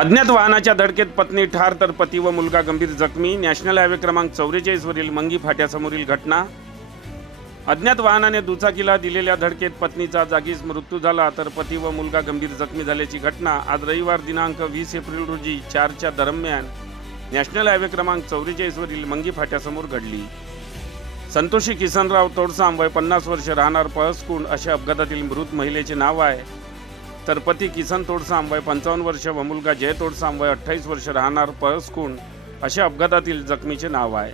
अज्ञात वाहनाच्या धडकेत पत्नी ठार तर पती व मुलगा गंभीर जखमी। नॅशनल हायवे क्रमांक 44 वरील मंगी फाट्यासमोरील घटना। अज्ञात वाहनाने दुचाकीला दिलेल्या धडकेत पत्नीचा जागीच मृत्यू झाला तर पती व मुलगा गंभीर जखमी झाल्याची घटना आज रविवार दिनांक 20 एप्रिल रोजी 4च्या दरम्यान नॅशनल हायवे क्रमांक 44 वरील मंगी फाट्यासमोर घडली। संतोषी किसनराव तोडसाम वय 50 वर्ष राहणार पळसकुंड अशा अपघातातील मृत महिलेचे नाव आहे तर पती किसन तोडसाम वय 55 वर्ष व मुलगा जय तोडसाम वय 28 वर्ष राहणार पळसकुंड अशा अपघातातील जखमीचे नाव आहे।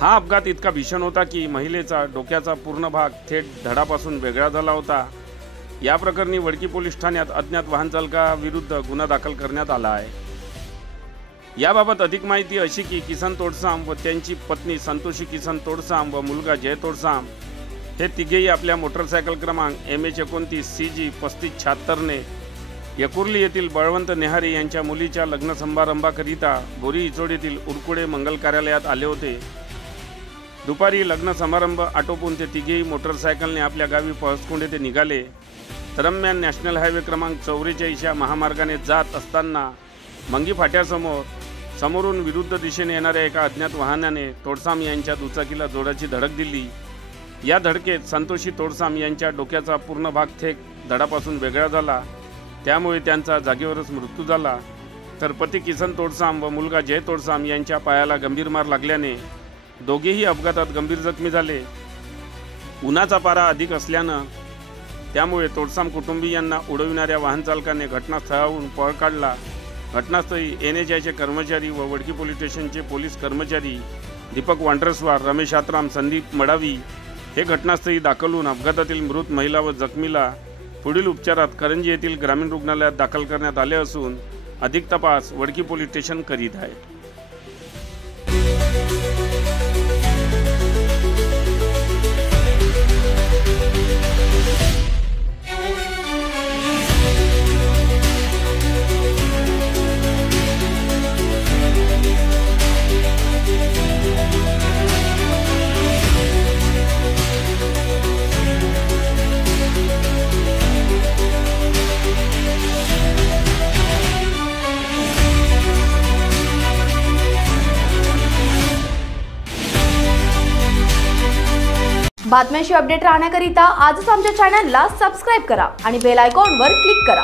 हा अपघात इतका भीषण होता की महिलेचा डोक्याचा पूर्ण भाग थेट धडापासून वेगळा झाला होता। या प्रकरणी वडकी पोलीस ठाण्यात अज्ञात वाहन चालकाविरुद्ध गुन्हा दाखल करण्यात आला आहे। याबाबत अधिक माहिती अशी की किसन तोडसाम व त्यांची पत्नी संतोषी किसन तोडसाम व मुलगा जय तोडसाम हे तिघेही आपल्या मोटरसायकल क्रमांक MH29 CG 3576 ने यकुर्ली येथील बळवंत नेहारी यांच्या मुलीच्या लग्न समारंभाकरिता बोरी इचोडीतील उरकुडे मंगल कार्यालयात आले होते। दुपारी लग्न समारंभ आटोपून ते तिघेही मोटरसायकलने आपल्या गावी पळसकुंड येथे निघाले। दरम्यान नॅशनल हायवे क्रमांक 44 या महामार्गाने जात असताना मंगी फाट्यासमोर समोरून विरुद्ध दिशेने येणाऱ्या एका अज्ञात वाहनाने तोडसाम यांच्या दुचाकीला जोराची धडक दिली। या धडकेत संतोषी तोडसाम यांच्या डोक्याचा पूर्ण भाग थेट धडापासून वेगळा झाला, त्यामुळे त्यांचा जागेवरच मृत्यू झाला तर पती किसन तोडसाम व मुलगा जय तोडसाम यांच्या पायाला गंभीर मार लागल्याने दोघेही अपघातात गंभीर जखमी झाले। उन्हाचा पारा अधिक असल्याने त्यामुळे तोडसाम कुटुंबीयांना उडविणाऱ्या वाहन चालकाने घटनास्थळावरून पळ काढला। घटनास्थळी NHAचे कर्मचारी व वडकी पोलीस स्टेशनचे पोलीस कर्मचारी दीपक वांड्रस्वार, रमेश आत्राम, संदीप मडावी हे घटनास्थळी दाखल होऊन अपघातातील मृत महिला व जखमीला पुढील उपचारात करंजी येथील ग्रामीण रुग्णालयात दाखल करण्यात आले असून अधिक तपास वडकी पोलीस स्टेशन करीत आहे। बातम्यांशी अपडेट राहण्याकरिता आजच आमच्या चॅनलला सबस्क्राइब करा आणि बेल आयकॉनवर क्लिक करा।